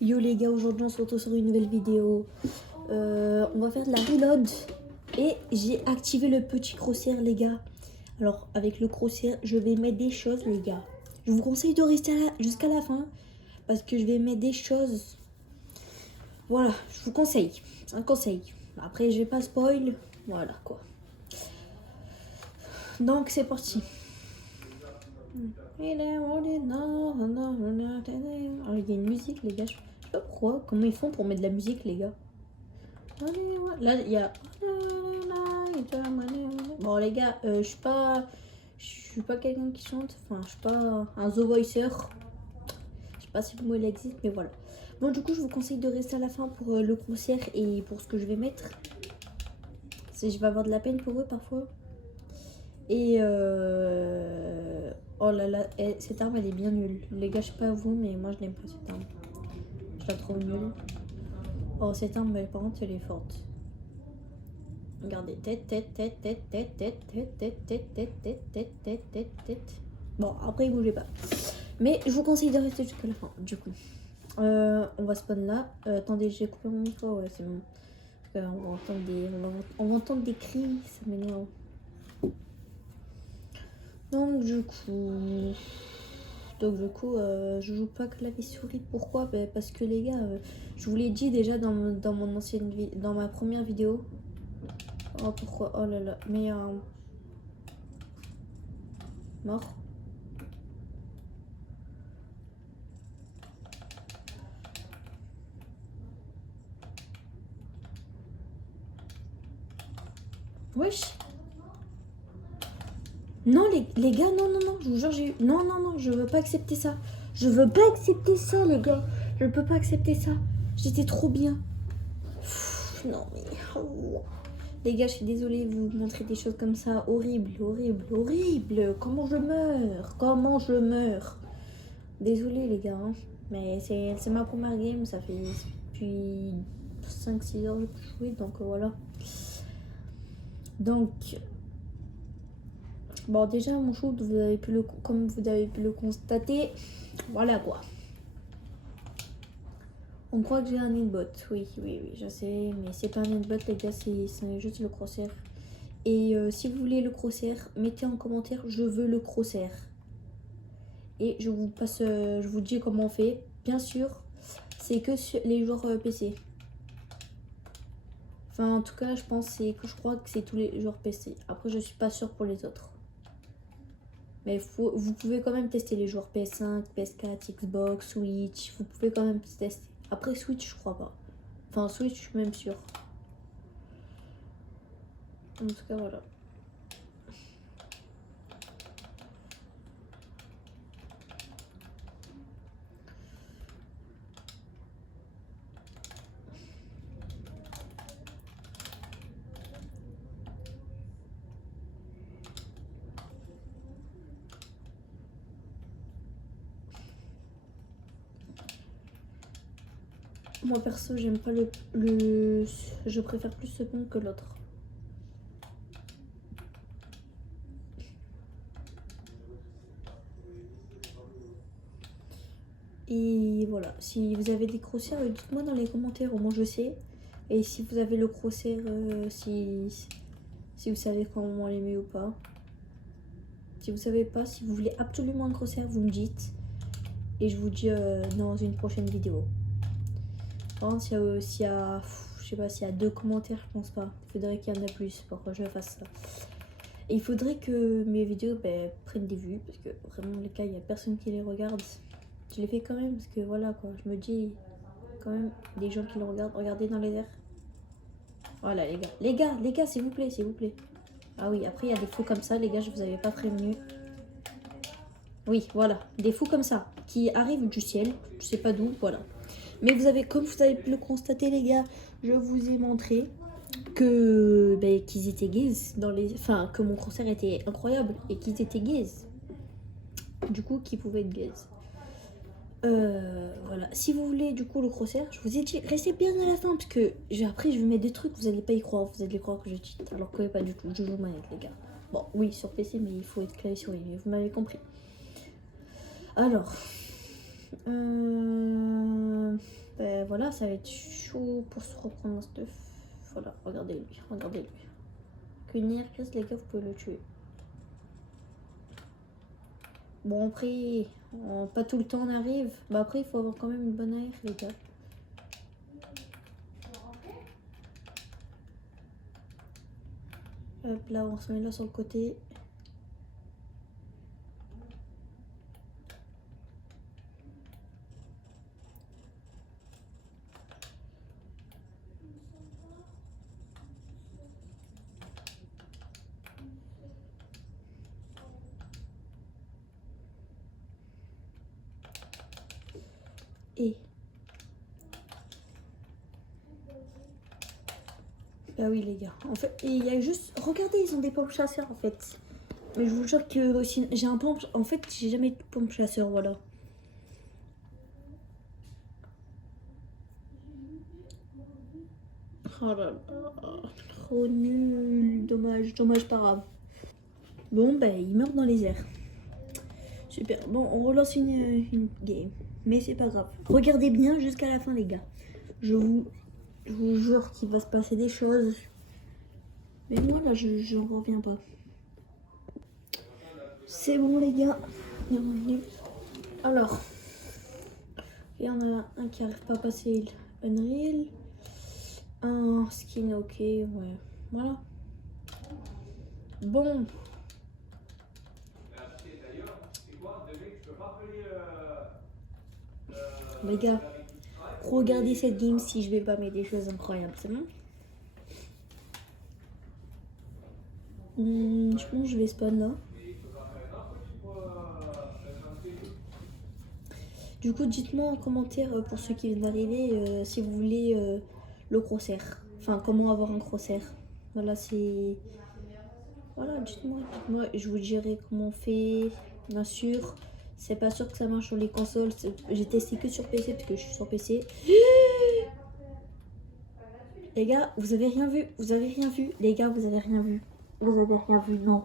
Yo les gars, aujourd'hui on se retrouve sur une nouvelle vidéo. On va faire de la reload. Et j'ai activé le petit crosshair les gars. Alors avec le crosshair, je vais mettre des choses les gars. Je vous conseille de rester jusqu'à la fin. Parce que je vais mettre des choses. Voilà, je vous conseille. C'est un conseil. Après je vais pas spoil. Voilà quoi. Donc c'est parti. Alors, il y a une musique les gars. Je sais pas pourquoi. Comment ils font pour mettre de la musique les gars. Là, il y a. Bon, les gars, je suis pas quelqu'un qui chante. Enfin, je suis pas un The Voicer. Je sais pas si le mot il existe, mais voilà. Bon, du coup, je vous conseille de rester à la fin pour le concert et pour ce que je vais mettre. Je vais avoir de la peine pour eux parfois. Et oh là là, cette arme elle est bien nulle. Les gars, je sais pas vous, mais moi je l'aime pas cette arme. Je la trouve nulle. Oh, cette arme, par contre, elle est forte. Regardez, tête. Bon, après, il bougeait pas. Mais je vous conseille de rester jusqu'à la fin, du coup. On va spawn là. Attendez, j'ai coupé mon micro, ouais, c'est bon. Parce qu'on va entendre des cris, ça m'énerve. Donc, du coup, je joue pas clavier souris. Pourquoi? Parce que les gars, je vous l'ai dit déjà dans ma première vidéo. Oh pourquoi? Oh là là, mais mort. Wesh. Non les gars, non, je vous jure, j'ai eu... Non, je veux pas accepter ça. Je veux pas accepter ça les gars. Je peux pas accepter ça. J'étais trop bien. Pff, non mais... Oh. Les gars, je suis désolée de vous montrer des choses comme ça. Horrible. Comment je meurs. Désolée les gars. Hein. Mais c'est ma première game. Ça fait depuis 5-6 heures que je jouais. Donc voilà. Donc... Bon, déjà, mon shoot, comme vous avez pu le constater, voilà quoi. On croit que j'ai un inbot. Oui, je sais, mais c'est pas un inbot, les gars, c'est juste le crosshair. Et si vous voulez le crosshair, mettez en commentaire, je veux le crosshair. Et je vous dis comment on fait. Bien sûr, c'est que sur les joueurs PC. Enfin, en tout cas, je crois que c'est tous les joueurs PC. Après, je suis pas sûre pour les autres. Mais vous pouvez quand même tester les joueurs PS5, PS4, Xbox, Switch. Vous pouvez quand même tester. Après Switch, je crois pas. Enfin, Switch, je suis même sûre. En tout cas, voilà. Moi perso, j'aime pas je préfère plus ce pont que l'autre. Et voilà, si vous avez des crosshairs, dites-moi dans les commentaires, au moins je sais. Et si vous avez le crosshair, si vous savez comment les met ou pas. Si vous savez pas, si vous voulez absolument un crosshair, vous me dites. Et je vous dis dans une prochaine vidéo. Par contre, s'il y a, je sais pas, s'il y a 2 commentaires, je pense pas. Il faudrait qu'il y en ait plus pour que je fasse ça. Et il faudrait que mes vidéos prennent des vues. Parce que vraiment, les cas, il n'y a personne qui les regarde. Je les fais quand même parce que voilà quoi. Je me dis quand même, des gens qui le regardent, regardez dans les airs. Voilà les gars, s'il vous plaît. Ah oui, après il y a des fous comme ça, les gars, je vous avais pas prévenu. Oui, voilà, des fous comme ça, qui arrivent du ciel, je sais pas d'où, voilà. Mais comme vous avez pu le constater, les gars, je vous ai montré que qu'ils étaient gays enfin que mon concert était incroyable et qu'ils étaient gays. Du coup, qu'ils pouvaient être gays. Voilà. Si vous voulez du coup le crosshair, je vous ai dit restez bien à la fin parce que après je vais mettre des trucs, vous allez pas y croire, vous allez croire que je cheat alors que pas du tout. Je joue manette les gars. Bon, oui sur PC mais il faut être clavier souris, vous m'avez compris. Alors, voilà, ça va être chaud pour se reprendre un stuff. Voilà, regardez-lui, regardez-lui. Qu'une air crise, les gars, vous pouvez le tuer. Bon, après, pas tout le temps on arrive. Bah après, il faut avoir quand même une bonne air, les gars. Hop, là, on se met là sur le côté. Et... Bah oui, les gars. En fait, il y a juste... Regardez, ils ont des pompes chasseurs, en fait. Mais je vous jure que aussi, j'ai un pompe... En fait, j'ai jamais eu de pompe chasseur, voilà. Oh là là, trop nul. Dommage, dommage, pas grave. Bon, bah, il meurt dans les airs. Super. Bon, on relance une game. Mais c'est pas grave. Regardez bien jusqu'à la fin, les gars. Je vous jure qu'il va se passer des choses. Mais moi, là, je n'en reviens pas. C'est bon, les gars. On est revenu. Alors, il y en a un qui n'arrive pas à passer Unreal. Un skin, ok, ouais. Voilà. Bon. Les gars, regardez cette game si je vais pas mettre des choses incroyables, c'est bon? Je pense que je vais spawn là. Du coup, dites-moi en commentaire pour ceux qui viennent d'arriver si vous voulez le crosshair. Enfin, comment avoir un crosshair. Voilà, c'est... Voilà, dites-moi, je vous dirai comment on fait. Bien sûr, c'est pas sûr que ça marche sur les consoles. J'ai testé que sur PC parce que je suis sur PC. Les gars, vous avez rien vu, vous avez rien vu. Les gars, vous avez rien vu. Vous avez rien vu, non.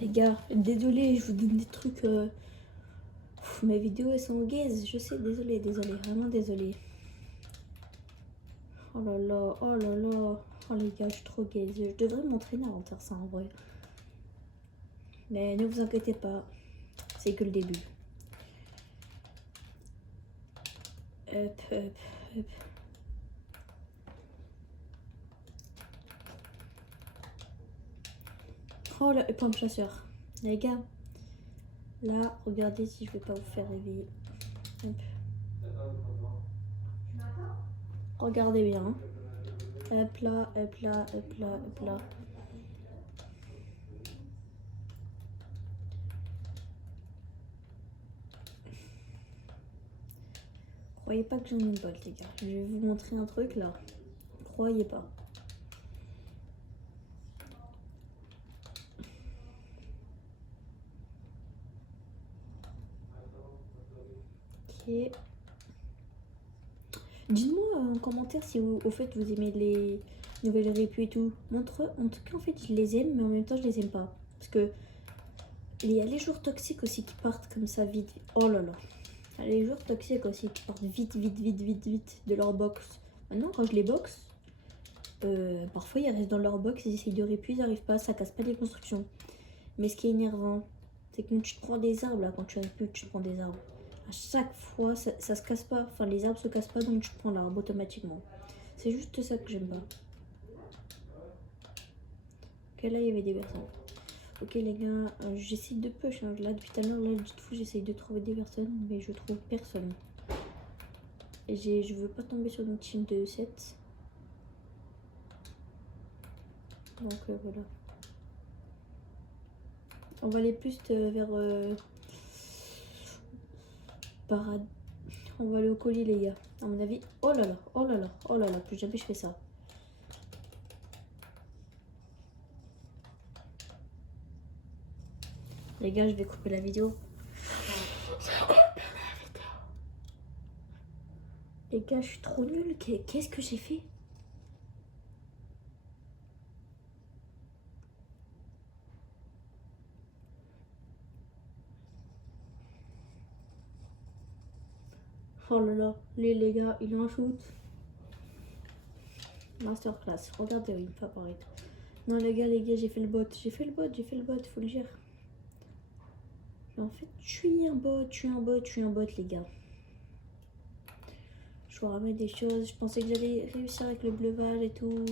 Les gars, désolé, je vous donne des trucs... mes vidéos, elles sont gaze, je sais, désolé, vraiment désolé. Oh là là, oh là là. Oh les gars, je suis trop gaze. Je devrais m'entraîner avant de faire ça en vrai. Mais ne vous inquiétez pas, c'est que le début. Hop, hop, hop. Oh là, pomme chasseur. Les gars, là, regardez si je vais pas vous faire réveiller. Hop. Regardez bien. Hop là, hop là, hop là, hop là. Croyez pas que j'en ai une balle, les gars. Je vais vous montrer un truc là. Croyez pas. Ok. Dites-moi en commentaire si vous, au fait, vous aimez les nouvelles répus et tout. En tout cas, en fait, je les aime, mais en même temps, je les aime pas. Parce que il y a les jours toxiques aussi qui partent comme ça vite. Oh là là. Il y a les jours toxiques aussi qui partent vite de leur box. Maintenant, quand je les boxe, parfois ils restent dans leur box, ils essayent de répu, ils n'arrivent pas, ça casse pas les constructions. Mais ce qui est énervant, c'est que quand tu te prends des arbres, là, quand tu répu, tu te prends des arbres. À chaque fois, ça se casse pas. Enfin, les arbres se cassent pas, donc tu prends l'arbre automatiquement. C'est juste ça que j'aime pas. Ok, là, il y avait des personnes. Ok, les gars, j'essaie de push. Hein. Là, depuis tout à l'heure, là, dites-vous, j'essaie de trouver des personnes, mais je trouve personne. Et je veux pas tomber sur une team de 7. Donc, voilà. On va aller plus vers... parade. On va aller au colis, les gars. À mon avis... Oh là là, oh là là, oh là là, plus jamais je fais ça. Les gars, je vais couper la vidéo. Les gars, je suis trop nulle. Qu'est-ce que j'ai fait? Oh là là, les gars, il a un shoot. Masterclass. Regardez, oui, il me fait apparaître. Non, les gars, j'ai fait le bot. J'ai fait le bot, faut le dire. Mais en fait, je suis un bot, les gars. Je vous ramène des choses. Je pensais que j'allais réussir avec le bleuvage et tout.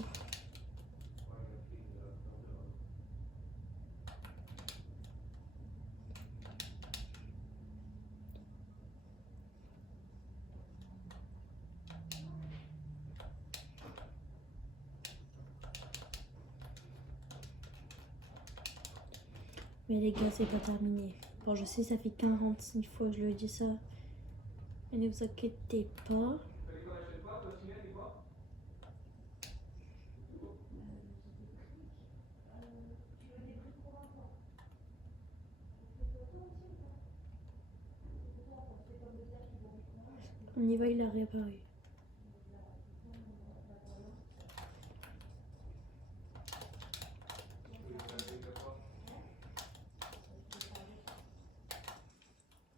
Mais les gars, c'est pas terminé. Bon, je sais, ça fait 46 fois que je le dis ça. Mais ne vous inquiétez pas. On y va, il a réapparu.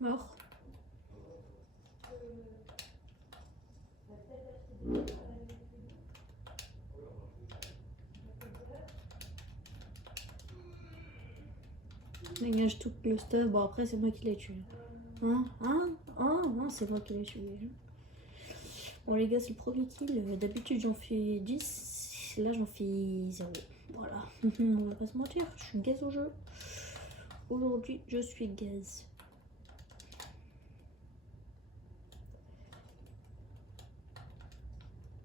Mort. Dégage tout le stuff. Bon, après, c'est moi qui l'ai tué. C'est moi qui l'ai tué. Bon, les gars, c'est le premier kill. D'habitude, j'en fais 10. Là, j'en fais 0. Voilà. On va pas se mentir. Je suis gaze au jeu. Aujourd'hui, je suis gaze.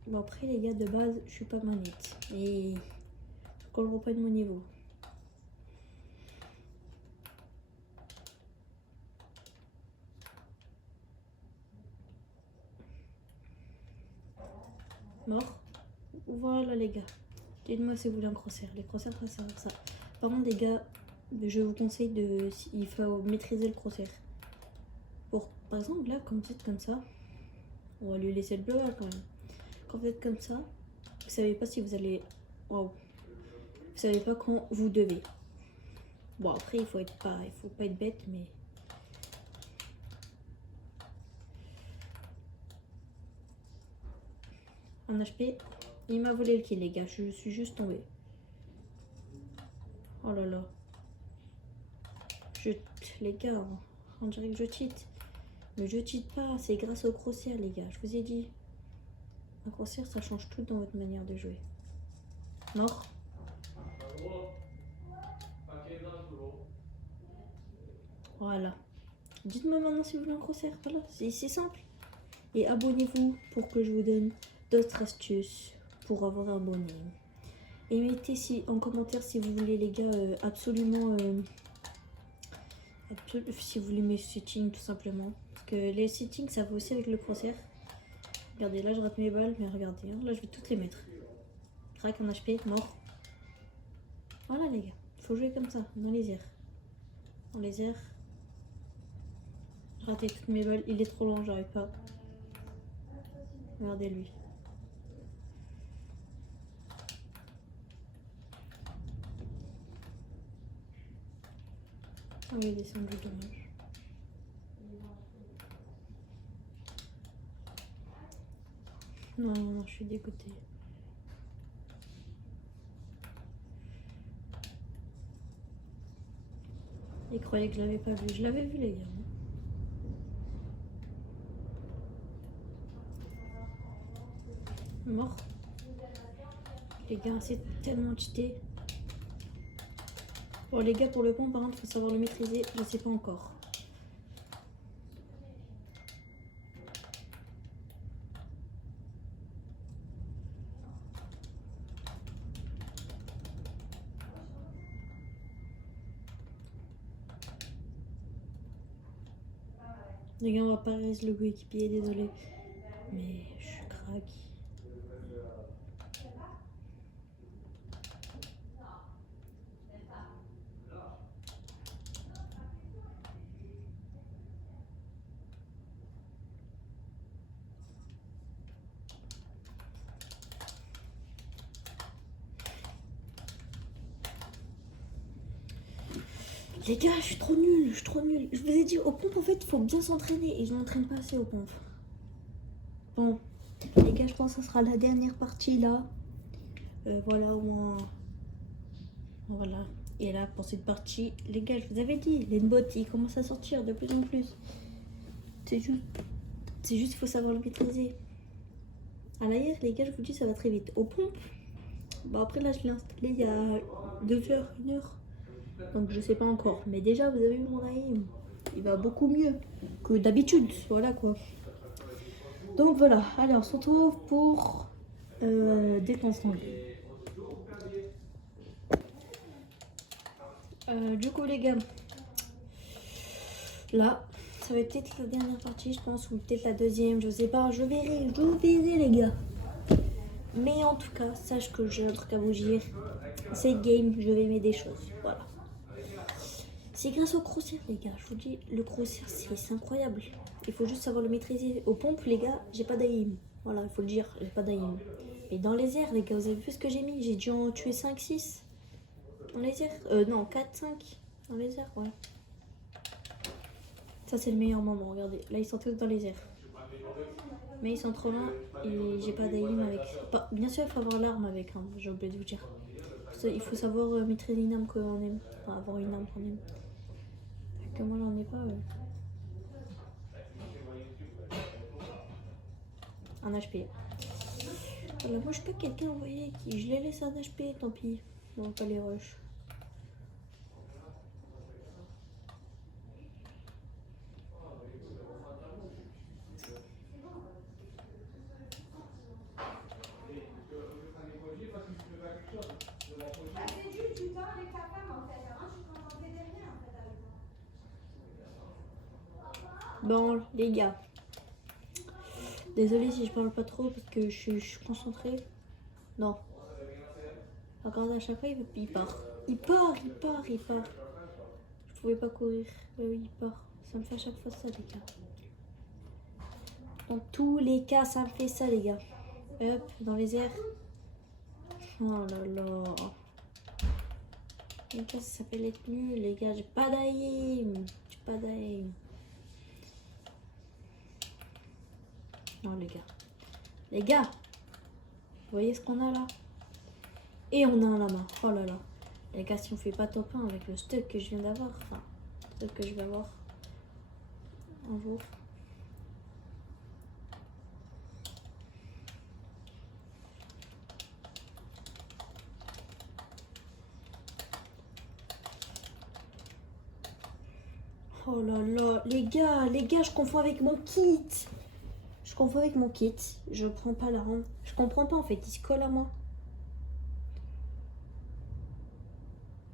Bon, après, les gars, de base, je suis pas manette. Et quand je reprenne mon niveau. Mort. Voilà, les gars. Dites-moi si vous voulez un crosshair. Les crosshairs, ça sert à ça. Par contre, les gars, je vous conseille de. Il faut maîtriser le crosshair. Pour, par exemple, là, quand vous êtes comme ça, on va lui laisser le bleu quand même. Quand vous êtes comme ça, vous savez pas si vous allez. Waouh! Vous savez pas quand vous devez. Bon, après, il faut pas être bête, mais. Un HP, il m'a volé le kill, les gars. Je suis juste tombée. Oh là là. Les gars, on dirait que je cheat. Mais je cheat pas, c'est grâce au crosshair, les gars. Je vous ai dit. Un crosshair, ça change tout dans votre manière de jouer. Mort. Voilà. Dites-moi maintenant si vous voulez un crosshair. Voilà, c'est simple. Et abonnez-vous pour que je vous donne d'autres astuces pour avoir un bon aim. Et mettez en commentaire si vous voulez, les gars, absolument si vous voulez mes settings tout simplement. Parce que les settings, ça va aussi avec le crosshair. Regardez, là je rate mes balles, mais regardez, hein, là je vais toutes les mettre. Crac, en HP, mort. Voilà les gars, faut jouer comme ça, dans les airs. Dans les airs. J'ai raté toutes mes balles, il est trop loin, j'arrive pas. Regardez lui. Ah oui, il est descendu, dommage. Non, je suis dégoûtée. Il croyait que je l'avais pas vu. Je l'avais vu, les gars. Mort. Les gars, c'est tellement cheaté. Bon, les gars, pour le pont, par contre, faut savoir le maîtriser. Je sais pas encore. Les gars, on va pas rester le coéquipier, désolé. Mais je suis crack. Les gars, je suis trop nulle, je suis trop nulle. Je vous ai dit, aux pompes, en fait, faut bien s'entraîner et je m'entraîne pas assez aux pompes. Bon, les gars, je pense que ce sera la dernière partie là. Voilà, au moins. Voilà. Et là, pour cette partie, les gars, je vous avais dit, les bots, ils commencent à sortir de plus en plus. C'est juste qu'il faut savoir le maîtriser. À l'arrière, les gars, je vous dis, ça va très vite. Aux pompes, bon, après là, je l'ai installé il y a 2 heures, 1 heure. Donc, je sais pas encore. Mais déjà, vous avez vu mon aim. Il va beaucoup mieux que d'habitude. Voilà quoi. Donc, voilà. Allez, on se retrouve pour défense anglais. Du coup, les gars, là, ça va être peut-être la dernière partie, je pense, ou peut-être la deuxième, je sais pas, je verrai, les gars. Mais en tout cas, sache que j'ai un truc à vous dire. Cette game, je vais aimer des choses, voilà. C'est grâce au crosshair, les gars, je vous dis, le crosshair, c'est incroyable. Il faut juste savoir le maîtriser. Aux pompes, les gars, j'ai pas d'aim. Voilà, il faut le dire, j'ai pas d'aim. Et dans les airs, les gars, vous avez vu ce que j'ai mis? J'ai dû en tuer 5-6 dans les airs. Non, 4-5 dans les airs, ouais. Ça, c'est le meilleur moment, regardez. Là, ils sont tous dans les airs. Mais ils sont trop loin et j'ai pas d'aim avec. Bien sûr, il faut avoir l'arme avec, hein, j'ai oublié de vous dire. Il faut savoir maîtriser une arme qu'on aime. Enfin, avoir une arme qu'on aime. Que moi, j'en ai pas. Un HP. Voilà, moi, je peux quelqu'un envoyer qui. Je les laisse un HP, tant pis. On va pas les rush. Bon, les gars. Désolée si je parle pas trop parce que je suis concentrée. Non. Regardez, à chaque fois, il part. Il part. Je pouvais pas courir. Oui, il part. Ça me fait à chaque fois ça, les gars. Dans tous les cas, ça me fait ça, les gars. Hop, dans les airs. Oh là là. Les gars, ça s'appelle être nul, les gars. J'ai pas d'aim. Non, les gars. Les gars, vous voyez ce qu'on a là? Et on a un lama. Oh là là. Les gars, si on fait pas top 1 avec le stuck que je viens d'avoir, enfin, le stuck que je vais avoir un jour. Oh là là, les gars, je confonds avec mon kit. Je prends pas l'arme. Je comprends pas en fait, il se colle à moi.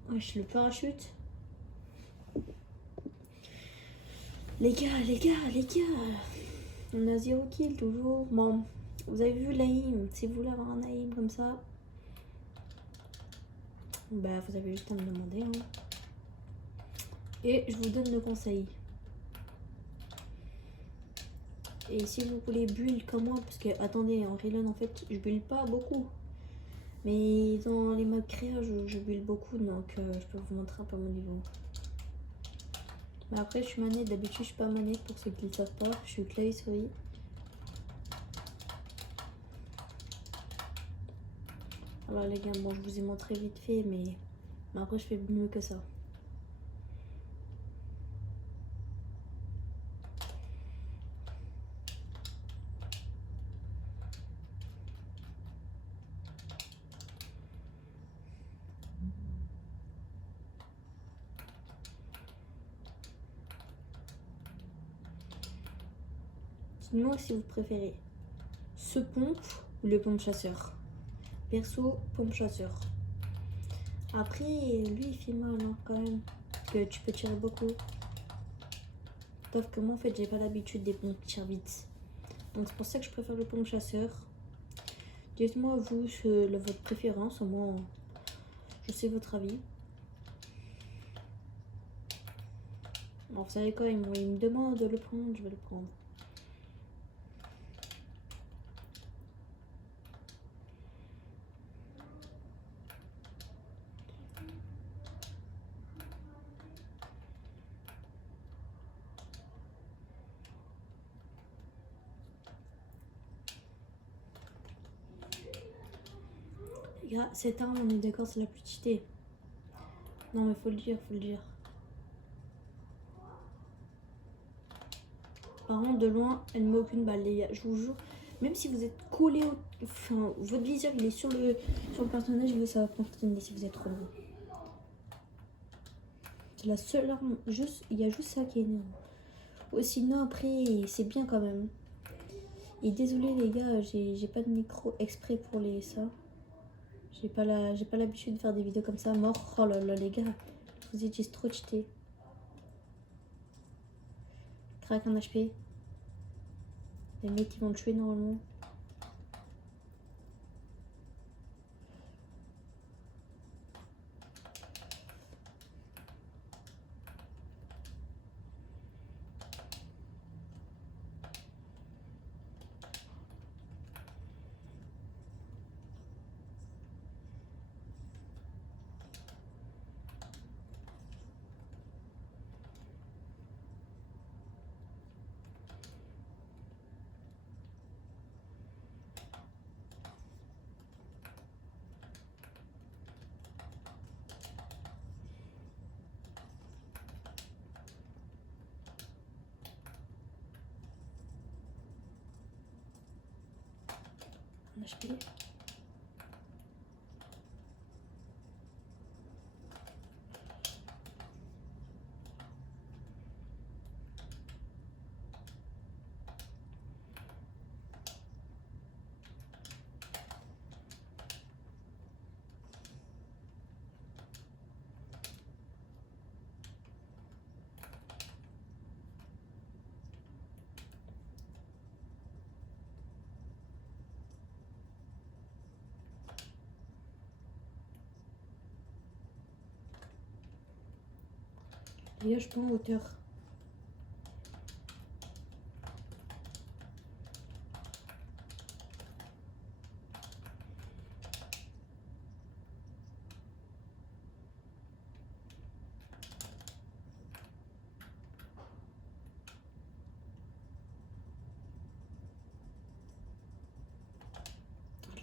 Wesh, le parachute. Les gars. On a 0 kill toujours. Bon, vous avez vu l'AIM. Si vous voulez avoir un AIM comme ça, bah vous avez juste à me demander. Hein. Et je vous donne le conseil. Et si vous voulez build comme moi, parce que attendez, en Reload en fait, je build pas beaucoup. Mais dans les modes créa, je build beaucoup, donc je peux vous montrer un peu mon niveau. Mais après, je suis manette, d'habitude, je suis pas manette pour ceux qui ne le savent pas. Je suis clavier souris. Alors les gars, bon, je vous ai montré vite fait, mais après, je fais mieux que ça. Dites-moi si vous préférez ce pompe ou le pompe chasseur. Perso, pompe chasseur. Après, lui, il fait mal hein, quand même. Parce que tu peux tirer beaucoup. Sauf que moi, en fait, j'ai pas l'habitude des pompes qui tirent vite. Donc, c'est pour ça que je préfère le pompe chasseur. Dites-moi, vous, votre préférence. Au moins, je sais votre avis. Alors, vous savez quoi, il me demande de le prendre, je vais le prendre. Les gars, cette arme, on est d'accord, c'est la plus cheatée. Non, mais faut le dire, faut le dire. Par contre, de loin, elle ne met aucune balle, les gars. Je vous jure, même si vous êtes collé au... Enfin, votre viseur, il est sur le personnage, ça va continuer si vous êtes trop loin. C'est la seule arme. Il y a juste ça qui est énorme. Sinon, après, c'est bien quand même. Et désolé, les gars, j'ai pas de micro exprès pour ça. J'ai pas l'habitude de faire des vidéos comme ça. Mort. Oh là là, les gars. Vous étiez trop cheatés. Crac un HP. Les mecs qui vont le tuer normalement. Un HP. Les gars, je prends en hauteur.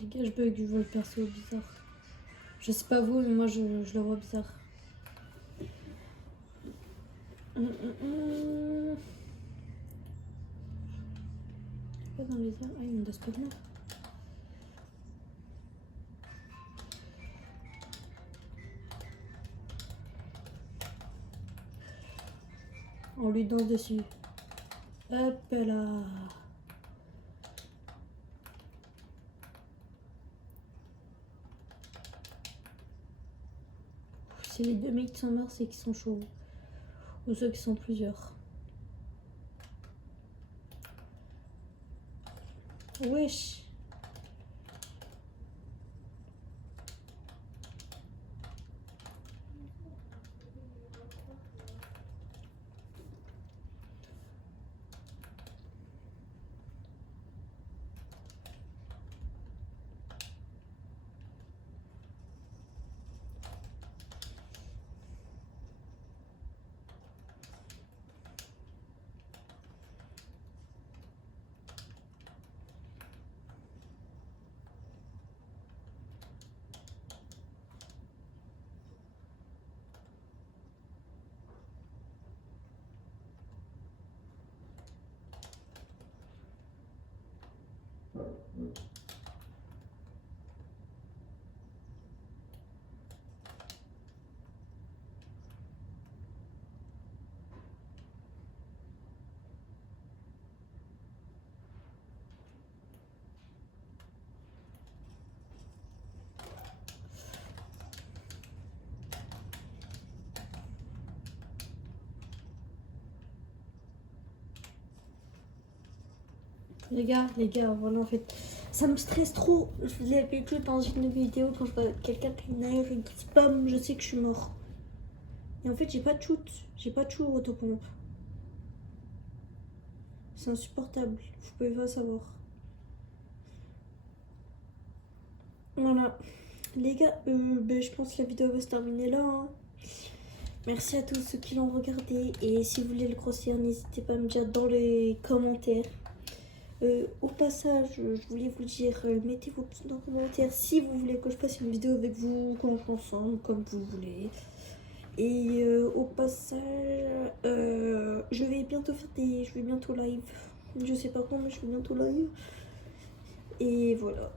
Les gars, je bug, je vois le perso bizarre. Je sais pas vous, mais moi je le vois bizarre. Pas dans les airs. Ah, il me donne pas de là. On lui danse dessus. Hop là. C'est les deux mecs qui sont morts, c'est qui sont chauds. Ou ceux qui sont plusieurs. Wesh. Les gars, voilà en fait, ça me stresse trop. Je l'avais vu dans une vidéo quand je vois quelqu'un qui a une air et qui spam, je sais que je suis mort. Et en fait, j'ai pas de shoot, au autopompe. C'est insupportable, vous pouvez pas savoir. Voilà, les gars, je pense que la vidéo va se terminer là. Hein. Merci à tous ceux qui l'ont regardé. Et si vous voulez le grossir, n'hésitez pas à me dire dans les commentaires. Au passage, je voulais vous dire, mettez vos petits dans les commentaires si vous voulez que je fasse une vidéo avec vous, qu'on joue ensemble, comme vous voulez. Et au passage, je vais bientôt je vais bientôt live. Je sais pas quand, mais je vais bientôt live. Et voilà.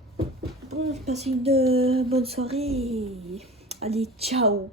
Bon, passez une bonne soirée et allez, ciao!